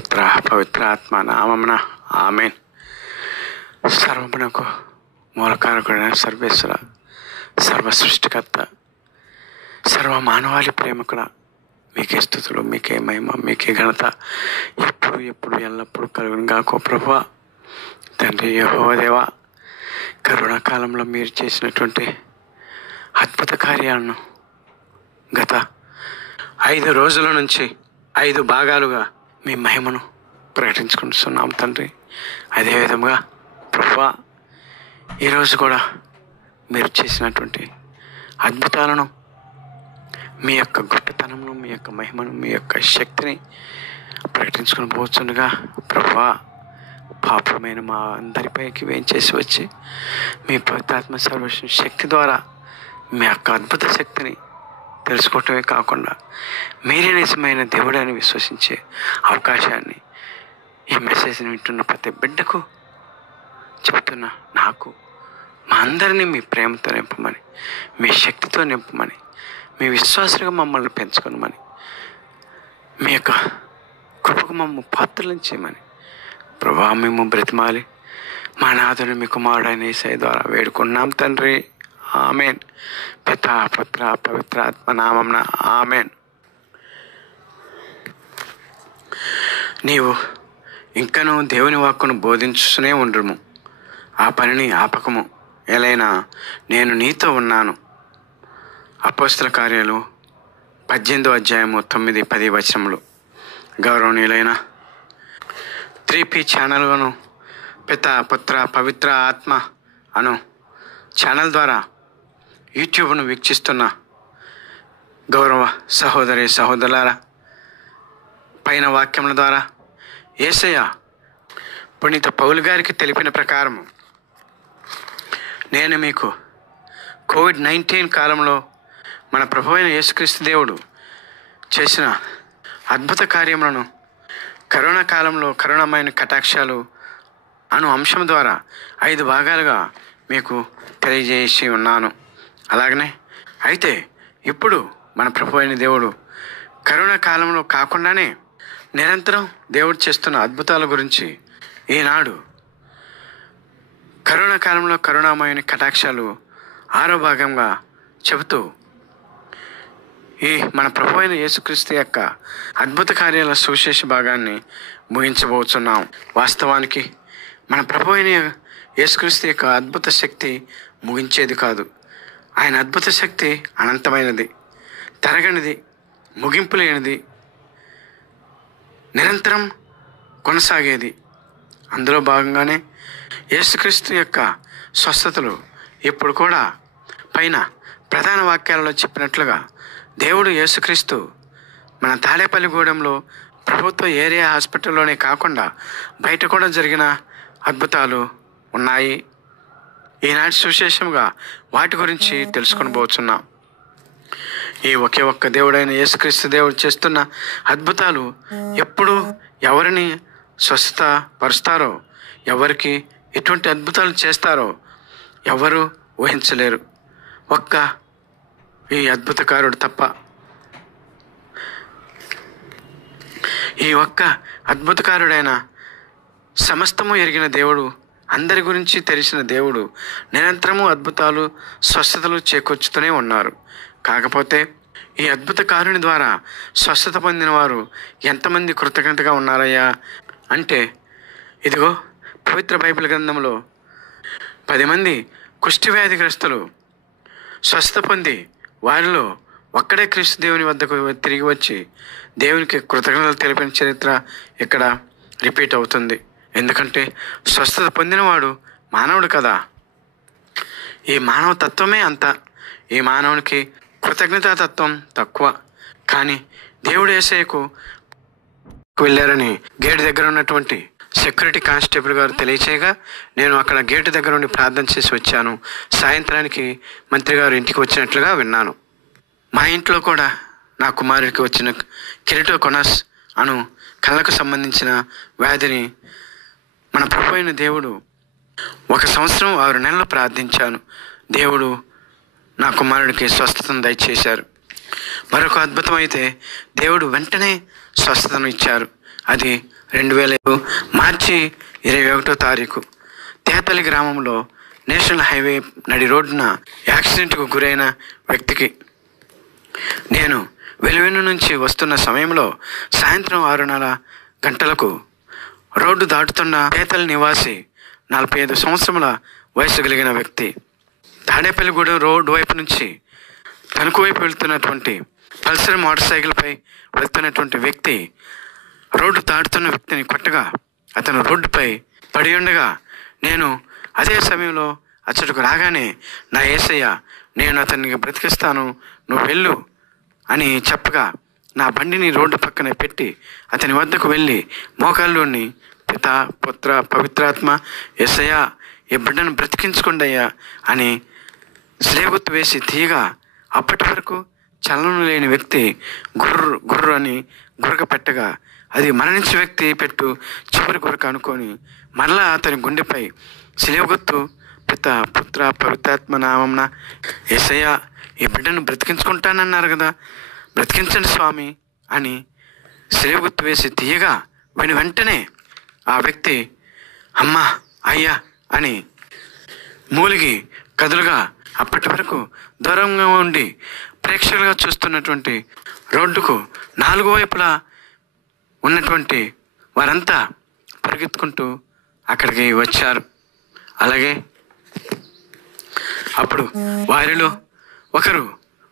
పుత్ర పవిత్ర ఆత్మ నామమున ఆమెన్. సర్వమునకు మూలకారకుడైన సర్వేశ్వర, సర్వ సృష్టికర్త, సర్వ మానవాళి ప్రేమకుడ, మీకే స్తుతులు, మీకే మహిమ, మీకే ఘనత ఎప్పుడు ఎల్లప్పుడూ కలుగును గాక. ప్రభువా, తండ్రి యెహోవా దేవా, కరోనాకాలంలో మీరు చేసినటువంటి అద్భుత కార్యాలను గత 5 రోజుల నుంచి 5 భాగాలుగా మీ మహిమను ప్రకటించుకుంటున్నాం తండ్రి. అదేవిధంగా ప్రభువా, ఈరోజు కూడా మీరు చేసినటువంటి అద్భుతాలను, మీ యొక్క గొప్పతనమును, మీ యొక్క మహిమను, మీ యొక్క శక్తిని ప్రకటించుకుని పోతుండగా ప్రభువా, పాపమైన మా అందరిపైకి వేయించేసి వచ్చి మీ పవిత్రాత్మ సర్వేశ్వర శక్తి ద్వారా మీ యొక్క అద్భుత శక్తిని తెలుసుకోవటమే కాకుండా మీరే నిజమైన దేవుడని విశ్వసించే అవకాశాన్ని ఈ మెసేజ్ని వింటున్న ప్రతి బిడ్డకు చెబుతున్న నాకు, మా అందరినీ మీ ప్రేమతో నింపమని, మీ శక్తితో నింపమని, మీ విశ్వాసంగా మమ్మల్ని పెంచుకోమని, మీ యొక్క కృపకు మమ్మ పాత్రలను చేయమని ప్రభా మేము బ్రతిమాలి మా నాథుని మీ కుమారుడైన యేసయ్య ద్వారా వేడుకున్నాం తండ్రి. ఆమెన్. పితా పుత్ర పవిత్ర ఆత్మ నామమున ఆమెన్. నీవు ఇంకనూ దేవుని వాక్కును బోధించుతూనే ఉండుము, ఆ పనిని ఆపకము, ఎలైనా నేను నీతో ఉన్నాను. అపోస్తల కార్యాలు 18వ అధ్యాయము 9-10 వచనములు. గౌరవనీయులైన 3P ఛానల్ను పితా పుత్ర పవిత్ర ఆత్మ అను ఛానల్ ద్వారా యూట్యూబ్ను వీక్షిస్తున్న గౌరవ సహోదరి సహోదరులారా, పైన వాక్యముల ద్వారా యేసయ్య పునీత పౌలు గారికి తెలిపిన ప్రకారము నేను మీకు కోవిడ్-19 కాలంలో మన ప్రభువైన యేసుక్రీస్తు దేవుడు చేసిన అద్భుత కార్యములను, కరోనా కాలంలో కరుణమైన కటాక్షాలు అను అంశం ద్వారా 5 భాగాలుగా మీకు తెలియజేసి ఉన్నాను. అలాగనే అయితే ఇప్పుడు మన ప్రభువైన దేవుడు కరోనా కాలంలో కాకుండానే నిరంతరం దేవుడు చేస్తున్న అద్భుతాల గురించి ఈనాడు కరోనా కాలంలో కరుణామయని కటాక్షాలు 6వ భాగంగా చెబుతూ ఈ మన ప్రభువైన యేసుక్రీస్తు యొక్క అద్భుత కార్యాల సువిశేష భాగాన్ని ముగించబోతున్నాం. వాస్తవానికి మన ప్రభువైన యేసుక్రీస్తు యొక్క అద్భుత శక్తి ముగించేది కాదు. ఆయన అద్భుత శక్తి అనంతమైనది, తరగనిది, ముగింపు లేనిది, నిరంతరం కొనసాగేది. అందులో భాగంగానే యేసుక్రీస్తు యొక్క స్వస్థతలు ఇప్పుడు కూడా పైన ప్రధాన వాక్యాలలో చెప్పినట్లుగా దేవుడు యేసుక్రీస్తు మన తాడేపల్లిగూడెంలో ప్రభుత్వ ఏరియా హాస్పిటల్లోనే కాకుండా బయట కూడా జరిగిన అద్భుతాలు ఉన్నాయి. ఈనాటి సువిశేషంగా వాటి గురించి తెలుసుకొని పోతున్నాం. ఈ ఒకే ఒక్క దేవుడైన యేసుక్రీస్తు దేవుడు చేస్తున్న అద్భుతాలు ఎప్పుడు ఎవరిని స్వస్థత పరుస్తారో, ఎవరికి ఎటువంటి అద్భుతాలు చేస్తారో ఎవరు ఊహించలేరు, ఒక్క ఈ అద్భుతకారుడు తప్ప. ఈ ఒక్క అద్భుతకారుడైన సమస్తము ఎరిగిన దేవుడు, అందరి గురించి తెలిసిన దేవుడు నిరంతరము అద్భుతాలు స్వస్థతలు చేకూర్చుతూనే ఉన్నారు. కాకపోతే ఈ అద్భుత కారుని ద్వారా స్వస్థత పొందిన వారు ఎంతమంది కృతజ్ఞతగా ఉన్నారయ్యా అంటే, ఇదిగో పవిత్ర బైబిల్ గ్రంథంలో 10 మంది కుష్ఠవ్యాధిగ్రస్తులు స్వస్థత పొంది వారిలో ఒక్కడే క్రీస్తు దేవుని వద్దకు తిరిగి వచ్చి దేవునికి కృతజ్ఞతలు తెలిపిన చరిత్ర ఇక్కడ రిపీట్ అవుతుంది. ఎందుకంటే స్వస్థత పొందినవాడు మానవుడు కదా. ఈ మానవ తత్వమే అంత. ఈ మానవునికి కృతజ్ఞతా తత్వం తక్కువ. కానీ దేవుడు యేసయ్యకు వెళ్ళారని గేటు దగ్గర ఉన్నటువంటి సెక్యూరిటీ కానిస్టేబుల్ గారు తెలియచేయగా, నేను అక్కడ గేటు దగ్గర నుండి ప్రార్థన చేసి వచ్చాను. సాయంత్రానికి మంత్రి గారు ఇంటికి వచ్చినట్లుగా విన్నాను. మా ఇంట్లో కూడా నా కుమారుడికి వచ్చిన కెరటోకొనస్ అను కళ్ళకు సంబంధించిన వ్యాధిని మన ప్రభు అయిన దేవుడు 1 సంవత్సరం 6 నెలలు ప్రార్థించాను. దేవుడు నా కుమారుడికి స్వస్థతను దయచేశారు. మరొక అద్భుతం అయితే దేవుడు వెంటనే స్వస్థతను ఇచ్చారు. అది 2000 మార్చి 21వ తారీఖు తేతలి గ్రామంలో నేషనల్ హైవే నడి రోడ్డున యాక్సిడెంట్కు గురైన వ్యక్తికి. నేను వెలువెన్ను నుంచి వస్తున్న సమయంలో సాయంత్రం 6:30 గంటలకు రోడ్డు దాటుతున్న తేతలి నివాసి 45 సంవత్సరముల వయసు కలిగిన వ్యక్తి తాడేపల్లిగూడెం రోడ్డు వైపు నుంచి తణుకు వైపు వెళ్తున్నటువంటి పల్సర్ మోటార్ సైకిల్పై వెళ్తున్నటువంటి వ్యక్తి రోడ్డు దాటుతున్న వ్యక్తిని కొట్టగా అతను రోడ్డుపై పడి ఉండగా నేను అదే సమయంలో అచ్చటకు రాగానే, నా యేసయ్య, నేను అతన్ని బ్రతికిస్తాను, నువ్వు వెళ్ళు అని చెప్పగా నా బండిని రోడ్డు పక్కనే పెట్టి అతని వద్దకు వెళ్ళి మోకాల్లోని పితా పుత్ర పవిత్రాత్మ యేసయ్య, ఈ బిడ్డను బ్రతికించుకోండి అయ్యా అని స్లేగుత్తు వేసి తీయగా అప్పటి వరకు చలనం లేని వ్యక్తి గుర్రు గుర్రు అని గురక పెట్టగా అది మరణించిన వ్యక్తి పెట్టు చివరి గురక అనుకొని మరలా అతని గుండెపై సిలువగుత్తు పిత పుత్ర పవిత్రాత్మ నామమున యేసయ్య, ఈ బిడ్డను బ్రతికించుకుంటానన్నారు కదా, బ్రతికించండి స్వామి అని సిలువగుత్తు వేసి తీయగా వెంటనే ఆ వ్యక్తి అమ్మా అయ్యా అని మూలిగి కదులుగా అప్పటి వరకు దూరంగా ఉండి ప్రేక్షకులుగా చూస్తున్నటువంటి రోడ్డుకు 4 వైపులా ఉన్నటువంటి వారంతా పరిగెత్తుకుంటూ అక్కడికి వచ్చారు. అలాగే అప్పుడు వారిలో ఒకరు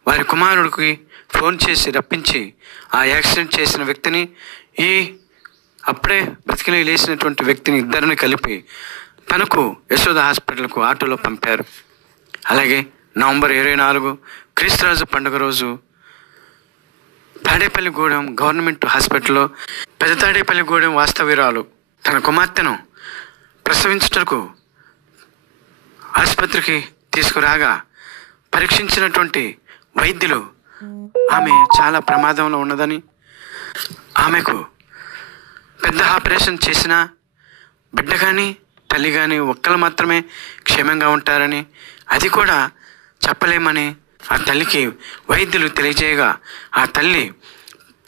వారి కుమారుడికి ఫోన్ చేసి రప్పించి ఆ యాక్సిడెంట్ చేసిన వ్యక్తిని అప్పుడే బ్రతికి లేచినటువంటి వ్యక్తిని ఇద్దరిని కలిపి తనకు యశోద హాస్పిటల్కు ఆటోలో పంపారు. అలాగే నవంబర్ 24 క్రీస్తురాజు పండుగ రోజు తాడేపల్లిగూడెం గవర్నమెంట్ హాస్పిటల్లో పెద్ద తాడేపల్లిగూడెం వాస్తవ్యురాలు తన కుమార్తెను ప్రసవించుటకు ఆసుపత్రికి తీసుకురాగా పరీక్షించినటువంటి వైద్యులు ఆమె చాలా ప్రమాదంలో ఉన్నదని, ఆమెకు పెద్ద ఆపరేషన్ చేసినా బిడ్డ కానీ తల్లి కానీ ఒక్కరు మాత్రమే క్షేమంగా ఉంటారని, అది కూడా చెప్పలేమని ఆ తల్లికి వైద్యులు తెలియజేయగా ఆ తల్లి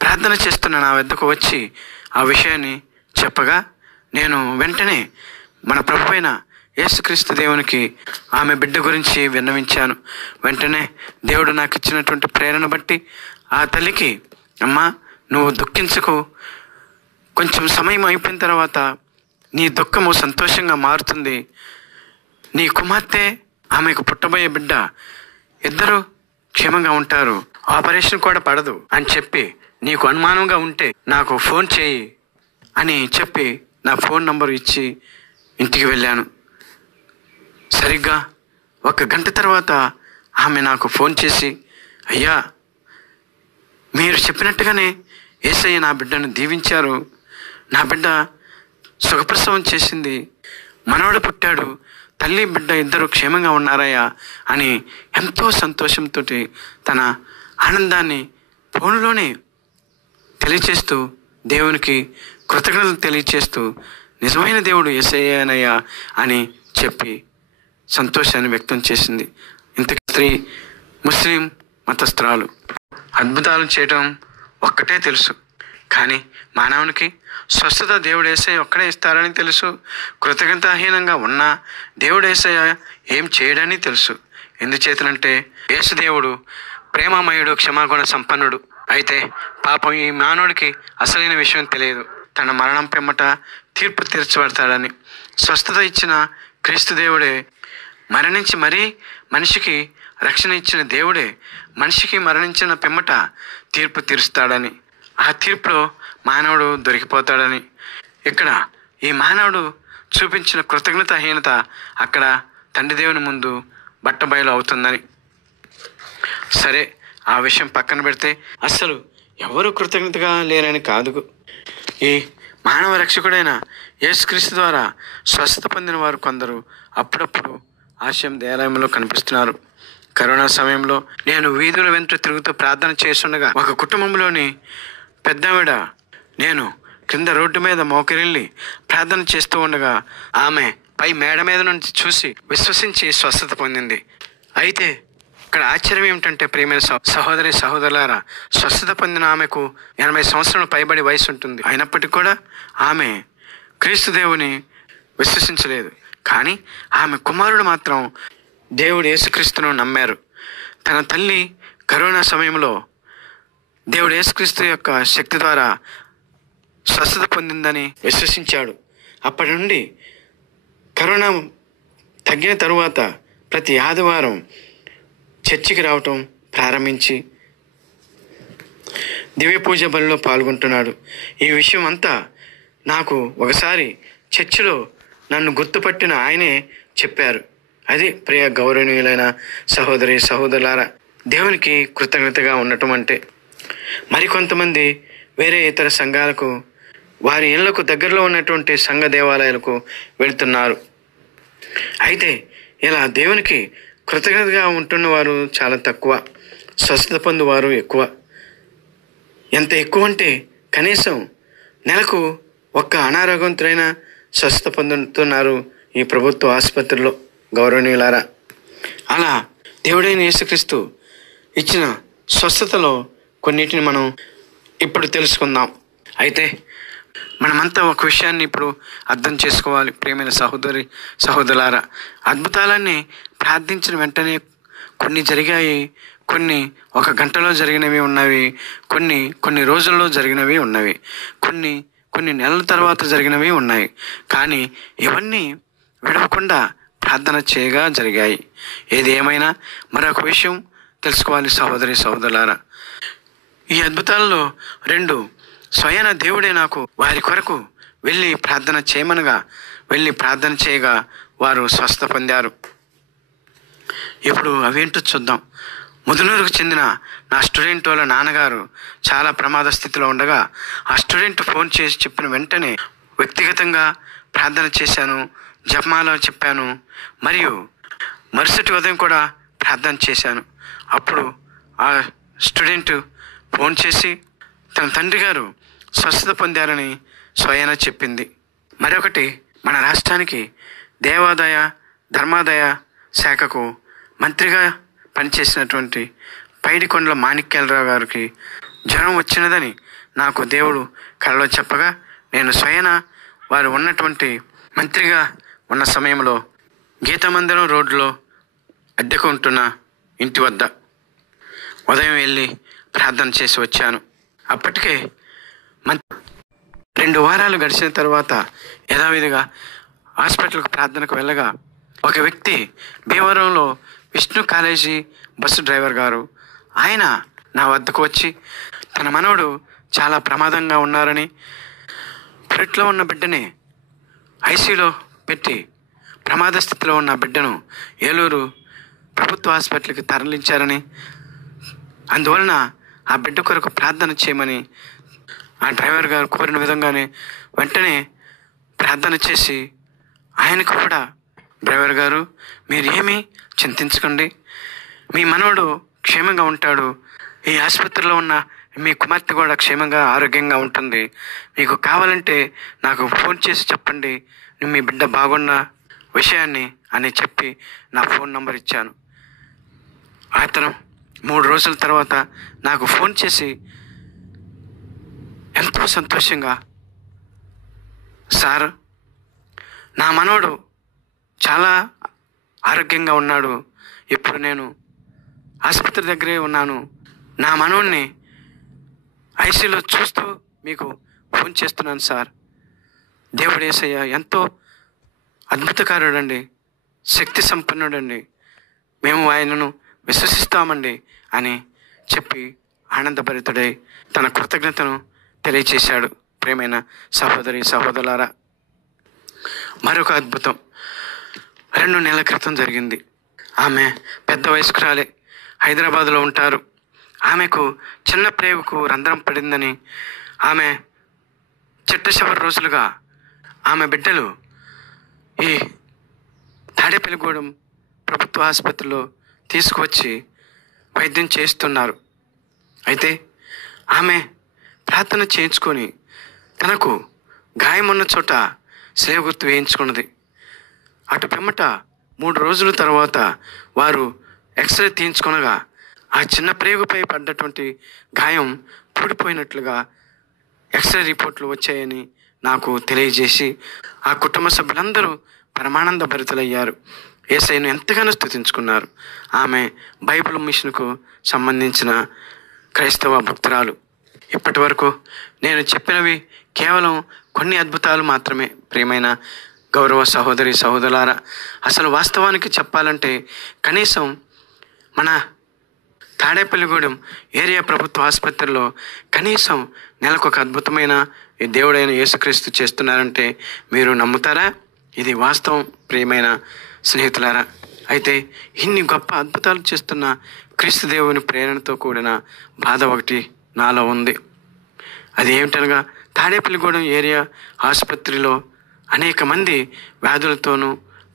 ప్రార్థన చేస్తున్న నా వద్దకు వచ్చి ఆ విషయాన్ని చెప్పగా నేను వెంటనే మన ప్రభువైన యేసుక్రీస్తు దేవునికి ఆమె బిడ్డ గురించి విన్నవించాను. వెంటనే దేవుడు నాకు ఇచ్చినటువంటి ప్రేరణ బట్టి ఆ తల్లికి, అమ్మా నువ్వు దుఃఖించకు, కొంచెం సమయం అయిపోయిన తర్వాత నీ దుఃఖము సంతోషంగా మారుతుంది, నీ కుమార్తె ఆమెకు పుట్టబోయే బిడ్డ ఇద్దరు క్షేమంగా ఉంటారు, ఆపరేషన్ కూడా పడదు అని చెప్పి నీకు అనుమానంగా ఉంటే నాకు ఫోన్ చేయి అని చెప్పి నా ఫోన్ నంబరు ఇచ్చి ఇంటికి వెళ్ళాను. సరిగ్గా 1 గంట తర్వాత ఆమె నాకు ఫోన్ చేసి, అయ్యా మీరు చెప్పినట్టుగానే యేసయ్య నా బిడ్డను దీవించారు, నా బిడ్డ సుఖప్రసవం చేసింది, మనవడు పుట్టాడు, తల్లి బిడ్డ ఇద్దరు క్షేమంగా ఉన్నారయ్యా అని ఎంతో సంతోషంతో తన ఆనందాన్ని ఫోన్లోనే తెలియచేస్తూ దేవునికి కృతజ్ఞతలు తెలియచేస్తూ నిజమైన దేవుడు యేసయ్యనయ్యా అని చెప్పి సంతోషాన్ని వ్యక్తం చేసింది. ఇంతకీ స్త్రీ ముస్లిం మతస్థురాలు. అద్భుతాలు చేయడం ఒక్కటే తెలుసు, కానీ మానవునికి స్వస్థత దేవుడు యేసయ్య ఒక్కడే ఇస్తారని తెలుసు. కృతజ్ఞతాహీనంగా ఉన్నా దేవుడు యేసయ్య ఏం చేయడని తెలుసు. ఎందుచేతనంటే యేసుదేవుడు ప్రేమమయుడు, క్షమాగుణ సంపన్నుడు. అయితే పాపం ఈ మానవుడికి అసలైన విషయం తెలియదు, తన మరణం పిమ్మట తీర్పు తీర్చబడతాడని. స్వస్థత ఇచ్చిన క్రీస్తు దేవుడే మరణించి మరీ మనిషికి రక్షణ ఇచ్చిన దేవుడే మనిషికి మరణించిన పిమ్మట తీర్పు తీరుస్తాడని, ఆ తీర్పులో మానవుడు దొరికిపోతాడని. ఇక్కడ ఈ మానవుడు చూపించిన కృతజ్ఞతాహీనత అక్కడ తండ్రి దేవుని ముందు బట్టబయలు అవుతుందని. సరే, ఆ విషయం పక్కన పెడితే అసలు ఎవరు కృతజ్ఞతగా లేరని కాదు. ఈ మానవ రక్షకుడైన యేసుక్రీస్తు ద్వారా స్వస్థత పొందిన వారు కొందరు అప్పుడప్పుడు ఆశయం దేవాలయంలో కనిపిస్తున్నారు. కరోనా సమయంలో నేను వీధుల వెంట తిరుగుతూ ప్రార్థన చేస్తుండగా ఒక కుటుంబంలోని పెద్దావిడ నేను కింద రోడ్డు మీద మోకరిల్లి ప్రార్థన చేస్తూ ఉండగా ఆమె పై మేడ మీద నుంచి చూసి విశ్వసించి స్వస్థత పొందింది. అయితే ఇక్కడ ఆశ్చర్యం ఏమిటంటే ప్రియమైన సహోదరి సహోదరులారా, స్వస్థత పొందిన ఆమెకు 80 సంవత్సరాలు పైబడి వయసు ఉంటుంది. అయినప్పటికీ కూడా ఆమె క్రీస్తు దేవుని విశ్వసించలేదు. కానీ ఆమె కుమారుడు మాత్రం దేవుడు యేసుక్రీస్తును నమ్మారు. తన తల్లి కరోనా సమయంలో దేవుడు యేసుక్రీస్తు యొక్క శక్తి ద్వారా స్వస్థత పొందిందని విశ్వసించాడు. అప్పటి నుండి కరోనా తగ్గిన తరువాత ప్రతి ఆదివారం చర్చికి రావటం ప్రారంభించి దివ్య పూజ బలిలో పాల్గొంటున్నాడు. ఈ విషయం అంతా నాకు ఒకసారి చర్చిలో నన్ను గుర్తుపట్టిన ఆయనే చెప్పారు. అది ప్రియ గౌరవనీయులైన సహోదరి సహోదరులారా, దేవునికి కృతజ్ఞతగా ఉండటం అంటే. మరికొంతమంది వేరే ఇతర సంఘాలకు, వారి ఇళ్లకు దగ్గరలో ఉన్నటువంటి సంఘ దేవాలయాలకు వెళుతున్నారు. అయితే ఇలా దేవునికి కృతజ్ఞతగా ఉంటున్న వారు చాలా తక్కువ, స్వస్థత పొందువారు ఎక్కువ. ఎంత ఎక్కువ అంటే కనీసం నెలకు ఒక్క అనారోగ్యవంతులైన స్వస్థత పొందుతున్నారు ఈ ప్రభుత్వ ఆసుపత్రిలో. గౌరవనీయులారా, అలా దేవుడైన యేసుక్రీస్తు ఇచ్చిన స్వస్థతలో కొన్నిటిని మనం ఇప్పుడు తెలుసుకుందాం. అయితే మనమంతా ఒక విషయాన్ని ఇప్పుడు అర్థం చేసుకోవాలి ప్రియమైన సహోదరి సహోదరులారా. అద్భుతాలన్నీ ప్రార్థించిన వెంటనే కొన్ని జరిగాయి, కొన్ని ఒక గంటలో జరిగినవి ఉన్నవి, కొన్ని రోజుల్లో జరిగినవి ఉన్నవి, కొన్ని నెలల తర్వాత జరిగినవి ఉన్నాయి. కానీ ఇవన్నీ విడవకుండా ప్రార్థన చేయగా జరిగాయి. ఏది ఏమైనా మరొక విషయం తెలుసుకోవాలి సహోదరి సహోదరులారా. ఈ అద్భుతాలలో 2 స్వయాన దేవుడే నాకు వారి కొరకు వెళ్ళి ప్రార్థన చేయమనగా వెళ్ళి ప్రార్థన చేయగా వారు స్వస్థ పొందారు. ఇప్పుడు అవేంటో చూద్దాం. ముదునూరుకు చెందిన నా స్టూడెంట్ వాళ్ళ నాన్నగారు చాలా ప్రమాద స్థితిలో ఉండగా ఆ స్టూడెంట్ ఫోన్ చేసి చెప్పిన వెంటనే వ్యక్తిగతంగా ప్రార్థన చేశాను, జపమాల చెప్పాను, మరియు మరుసటి ఉదయం కూడా ప్రార్థన చేశాను. అప్పుడు ఆ స్టూడెంట్ ఫోన్ చేసి తన తండ్రి గారు స్వస్థత పొందారని స్వయాన చెప్పింది. మరొకటి, మన రాష్ట్రానికి దేవాదాయ ధర్మాదాయ శాఖకు మంత్రిగా పనిచేసినటువంటి పైడికొండల మాణిక్యాలరావు గారికి జ్వరం వచ్చినదని నాకు దేవుడు కలలో చెప్పగా నేను స్వయాన వారు ఉన్నటువంటి మంత్రిగా ఉన్న సమయంలో గీతామందిరం రోడ్లో అద్దెకు ఉంటున్న ఇంటి వద్ద ఉదయం వెళ్ళి ప్రార్థన చేసి వచ్చాను. అప్పటికే 2 వారాలు గడిచిన తర్వాత యథావిధిగా హాస్పిటల్కు ప్రార్థనకు వెళ్ళగా ఒక వ్యక్తి భీమవరంలో విష్ణు కాలేజీ బస్సు డ్రైవర్ గారు, ఆయన నా వద్దకు వచ్చి తన మనవడు చాలా ప్రమాదంగా ఉన్నారని, పెరట్లో ఉన్న బిడ్డని ఐసీయూలో పెట్టి ప్రమాద స్థితిలో ఉన్న బిడ్డను ఏలూరు ప్రభుత్వ హాస్పిటల్కి తరలించారని, అందువలన ఆ బిడ్డ కొరకు ప్రార్థన చేయమని ఆ డ్రైవర్ గారు కోరిన విధంగానే వెంటనే ప్రార్థన చేసి ఆయనకు కూడా, డ్రైవర్ గారు మీరు ఏమీ చింతించకండి, మీ మనవడు క్షేమంగా ఉంటాడు, ఈ ఆసుపత్రిలో ఉన్న మీ కుమార్తె కూడా క్షేమంగా ఆరోగ్యంగా ఉంటుంది, మీకు కావాలంటే నాకు ఫోన్ చేసి చెప్పండి మీ బిడ్డ బాగున్న విషయాన్ని అని చెప్పి నా ఫోన్ నంబర్ ఇచ్చాను. అతను 3 రోజుల తర్వాత నాకు ఫోన్ చేసి ఎంతో సంతోషంగా, సార్ నా మనవడు చాలా ఆరోగ్యంగా ఉన్నాడు, ఇప్పుడు నేను ఆసుపత్రి దగ్గరే ఉన్నాను, నా మనవడిని ఐసీయూలో చూస్తూ మీకు ఫోన్ చేస్తున్నాను సార్, దేవుడు యేసయ్య ఎంతో అద్భుతకారుడండి, శక్తి సంపన్నుడండి, మేము ఆయనను విశ్వసిస్తామండి అని చెప్పి ఆనందభరితుడై తన కృతజ్ఞతను తెలియచేశాడు. ప్రియమైన సహోదరి సహోదరులారా, మరొక అద్భుతం 2 నెలల క్రితం జరిగింది. ఆమె పెద్ద వయస్కురాలే, హైదరాబాదులో ఉంటారు. ఆమెకు చిన్న ప్రేగుకు రంధ్రం పడిందని, ఆమె చిట్ట రోజులుగా ఆమె బిడ్డలు ఈ తాడేపల్లిగూడెం ప్రభుత్వ ఆసుపత్రిలో తీసుకువచ్చి వైద్యం చేస్తున్నారు. అయితే ఆమె ప్రార్థన చేయించుకొని తనకు గాయమున్న చోట శిలువ గుర్తు వేయించుకున్నది. అటు పిమ్మట 3 రోజుల తర్వాత వారు ఎక్స్రే తీయించుకొనగా ఆ చిన్న ప్రేగుపై పడ్డటువంటి గాయం పూడిపోయినట్లుగా ఎక్స్రే రిపోర్ట్లు వచ్చాయని నాకు తెలియజేసి ఆ కుటుంబ సభ్యులందరూ పరమానంద భరితులయ్యారు. యేసయ్యను ఎంతగానో స్తుతించుకున్నారు. ఆమె బైబిల్ మిషన్కు సంబంధించిన క్రైస్తవ భక్తురాలు. ఇప్పటి వరకు నేను చెప్పినవి కేవలం కొన్ని అద్భుతాలు మాత్రమే. ప్రియమైన గౌరవ సహోదరి సహోదరులారా, అసలు వాస్తవానికి చెప్పాలంటే కనీసం మన తాడేపల్లిగూడెం ఏరియా ప్రభుత్వ ఆసుపత్రిలో కనీసం నెలకు ఒక అద్భుతమైన ఈ దేవుడైన యేసుక్రీస్తు చేస్తున్నారంటే మీరు నమ్ముతారా? ఇది వాస్తవం ప్రియమైన స్నేహితులారా. అయితే ఇన్ని గొప్ప అద్భుతాలు చేస్తున్న క్రీస్తు దేవుని ప్రేరణతో కూడిన బాధ ఒకటి నాలో ఉంది. అది ఏమిటనగా, తాడేపల్లిగూడెం ఏరియా ఆసుపత్రిలో అనేక మంది వ్యాధులతోనూ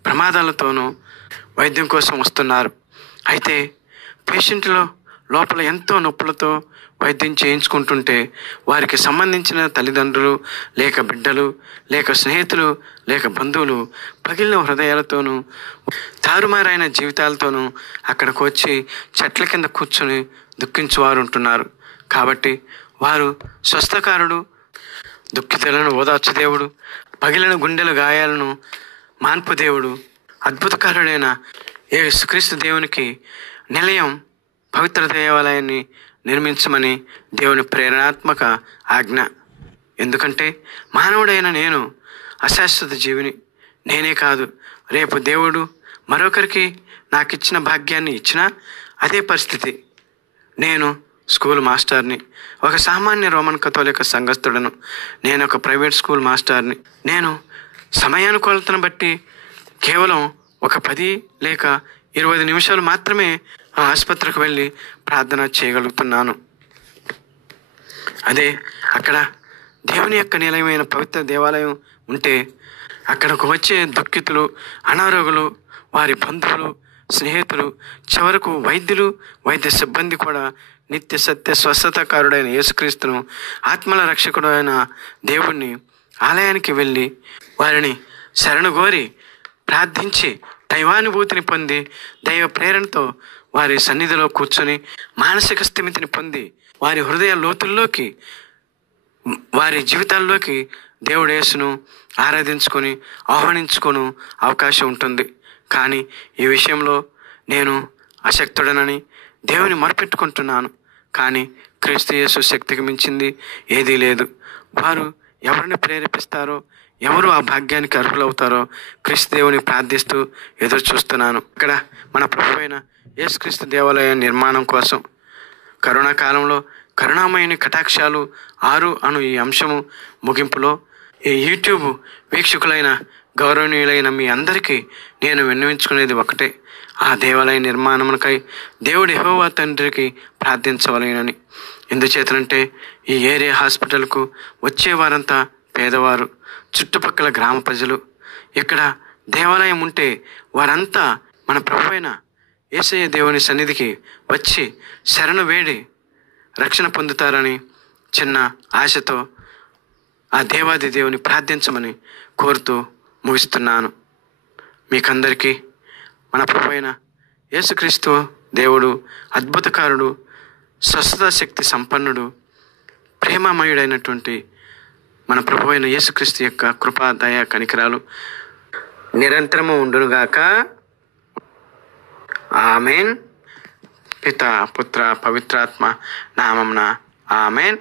ప్రమాదాలతోనూ వైద్యం కోసం వస్తున్నారు. అయితే పేషెంట్లో లోపల ఎంతో నొప్పులతో వైద్యం చేయించుకుంటుంటే వారికి సంబంధించిన తల్లిదండ్రులు లేక బిడ్డలు లేక స్నేహితులు లేక బంధువులు పగిలిన హృదయాలతోనూ తారుమారైన జీవితాలతోనూ అక్కడికి వచ్చి చెట్ల కింద కూర్చొని దుఃఖించువారు ఉంటున్నారు. కాబట్టి వారు స్వస్థకారుడు, దుఃఖితులను ఓదార్చు దేవుడు, పగిలిన గుండెల గాయాలను మాన్పు దేవుడు, అద్భుతకారుడైన యేసుక్రీస్తు దేవునికి నిలయం పవిత్ర దేవాలయాన్ని నిర్మించమని దేవుని ప్రేరణాత్మక ఆజ్ఞ. ఎందుకంటే మానవుడైన నేను అశాశ్వత జీవిని. నేనే కాదు, రేపు దేవుడు మరొకరికి నాకు ఇచ్చిన భాగ్యాన్ని ఇచ్చినా అదే పరిస్థితి. నేను స్కూల్ మాస్టర్ని, ఒక సామాన్య రోమన్ కథోలిక సంఘస్థుడను. నేను ఒక ప్రైవేట్ స్కూల్ మాస్టర్ని. నేను సమయానుకూలతను బట్టి కేవలం ఒక 10 లేక 20 నిమిషాలు మాత్రమే ఆ ఆసుపత్రికి వెళ్ళి ప్రార్థన చేయగలుగుతున్నాను. అదే అక్కడ దేవుని యొక్క నిలయమైన పవిత్ర దేవాలయం ఉంటే అక్కడకు వచ్చే దుఃఖితులు, అనారోగులు, వారి బంధువులు, స్నేహితులు, చివరకు వైద్యులు, వైద్య సిబ్బంది కూడా నిత్య సత్య స్వస్థతకారుడైన యేసుక్రీస్తును, ఆత్మల రక్షకుడు అయిన దేవుణ్ణి ఆలయానికి వెళ్ళి వారిని శరణుగోరి ప్రార్థించి దైవానుభూతిని పొంది దైవ ప్రేరణతో వారి సన్నిధిలో కూర్చొని మానసిక స్థిమితిని పొంది వారి హృదయ లోతుల్లోకి, వారి జీవితాల్లోకి దేవుడు యేసును ఆరాధించుకొని ఆహ్వానించుకొని అవకాశం ఉంటుంది. కానీ ఈ విషయంలో నేను అశక్తుడనని దేవుని మొరపెట్టుకుంటున్నాను. కానీ క్రీస్తు యేసు శక్తికి మించింది ఏదీ లేదు. వారు ఎవరిని ప్రేరేపిస్తారో, ఎవరు ఆ భాగ్యానికి అర్హులవుతారో క్రీస్తు దేవుని ప్రార్థిస్తూ ఎదురు చూస్తున్నాను. ఇక్కడ మన ప్రభువైన యేసుక్రీస్తు దేవాలయ నిర్మాణం కోసం కరోనా కాలంలో కరుణామయుని కటాక్షాలు 6 అను ఈ అంశము ముగింపులో ఈ యూట్యూబ్ వీక్షకులైన గౌరవనీయులైన మీ అందరికీ నేను విన్నవించుకునేది ఒకటే: ఆ దేవాలయ నిర్మాణమునకై దేవుడి యెహోవా తండ్రికి ప్రార్థించవలెనని. ఎందుచేతనంటే ఈ ఏరియా హాస్పిటల్కు వచ్చేవారంతా పేదవారు, చుట్టుపక్కల గ్రామ ప్రజలు. ఇక్కడ దేవాలయం ఉంటే వారంతా మన ప్రభువైన యేసయ్య దేవుని సన్నిధికి వచ్చి శరణు వేడి రక్షణ పొందుతారని చిన్న ఆశతో ఆ దేవాది దేవుని ప్రార్థించమని కోరుతూ ముగిస్తున్నాను. మీకందరికీ మన ప్రభువైన యేసుక్రీస్తు దేవుడు అద్భుతకారుడు, స్వస్థత శక్తి సంపన్నుడు, ప్రేమమయుడైనటువంటి మన ప్రభువైన యేసుక్రీస్తు యొక్క కృపా దయ కనికరాలు నిరంతరము ఉండునుగాక. ఆమెన్. పిత పుత్ర పవిత్రాత్మ నామమున ఆమెన్.